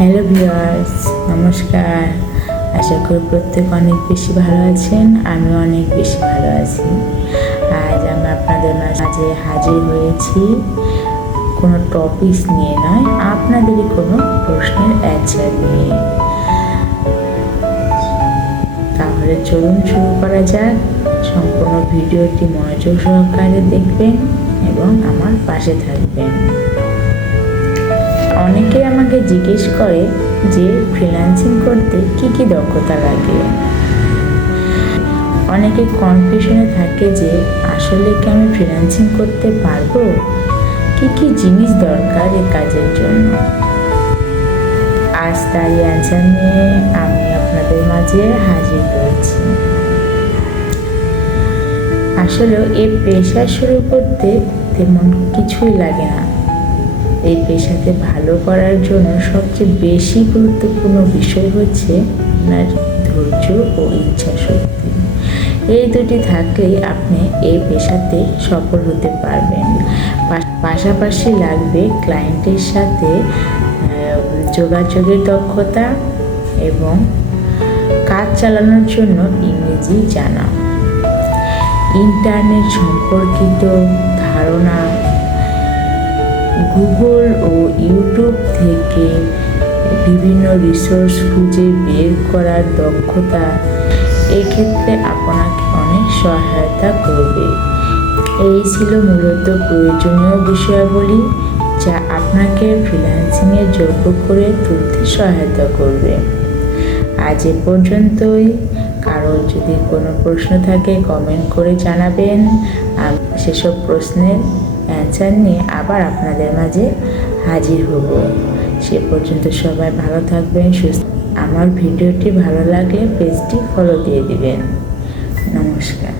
Hello viewers, নমস্কার। আশা করি প্রত্যেক অনেক বেশি ভালো আছেন। আমি অনেক বেশি ভালো আছি। আজ আমি আপনাদের মাঝে হাজির হয়েছি কোনো টপিক নিয়ে নয়, আপনাদেরই কোনো প্রশ্নের অ্যান্সার নিয়ে। তাহলে চলুন শুরু করা যাক। সম্পূর্ণ ভিডিওটি মনোযোগ সহকারে দেখবেন এবং আমার পাশে থাকবেন। অনেকে আমাকে জিজ্ঞেস করে যে ফ্রিল্যান্সিং করতে কি কি দক্ষতা লাগে। অনেকে কনফিউশনে থাকে যে আসলে কি আমি ফ্রিল্যান্সিং করতে পারবো, কি কি জিনিস দরকার এই কাজের জন্য। আজ তারই অ্যান্সার নিয়ে আমি আপনাদের মাঝে হাজির হয়েছি। আসলে এই পেশা শুরু করতে তেমন কিছুই লাগে না। এই পেশাতে ভালো করার জন্য সবচেয়ে বেশি গুরুত্বপূর্ণ বিষয় হচ্ছে আপনার ধৈর্য ও ইচ্ছা শক্তি। এই দুটি থাকলেই আপনি এই পেশাতে সফল হতে পারবেন। পাশাপাশি লাগবে ক্লায়েন্টের সাথে যোগাযোগের দক্ষতা এবং কাজ চালানোর জন্য ইংরেজি জানা, ইন্টারনেট সম্পর্কিত ধারণা, গুগল ও ইউটিউব থেকে বিভিন্ন রিসোর্স খুঁজে বের করার দক্ষতা এক্ষেত্রে আপনাকে অনেক সহায়তা করবে। এই ছিল মূলত প্রয়োজনীয় বিষয়াবলী যা আপনাকে ফ্রিল্যান্সিংয়ের যোগ্য করে তুলতে সহায়তা করবে। আজ এ পর্যন্তই। কারোর যদি কোনো প্রশ্ন থাকে কমেন্ট করে জানাবেন। আমি সেসব প্রশ্নের অ্যান্সার নিয়ে আবার আপনাদের মাঝে হাজির হব। সে পর্যন্ত সবাই ভালো থাকবেন, সুস্থ। আমার ভিডিওটি ভালো লাগলে পেজটি ফলো দিয়ে দিবেন। নমস্কার।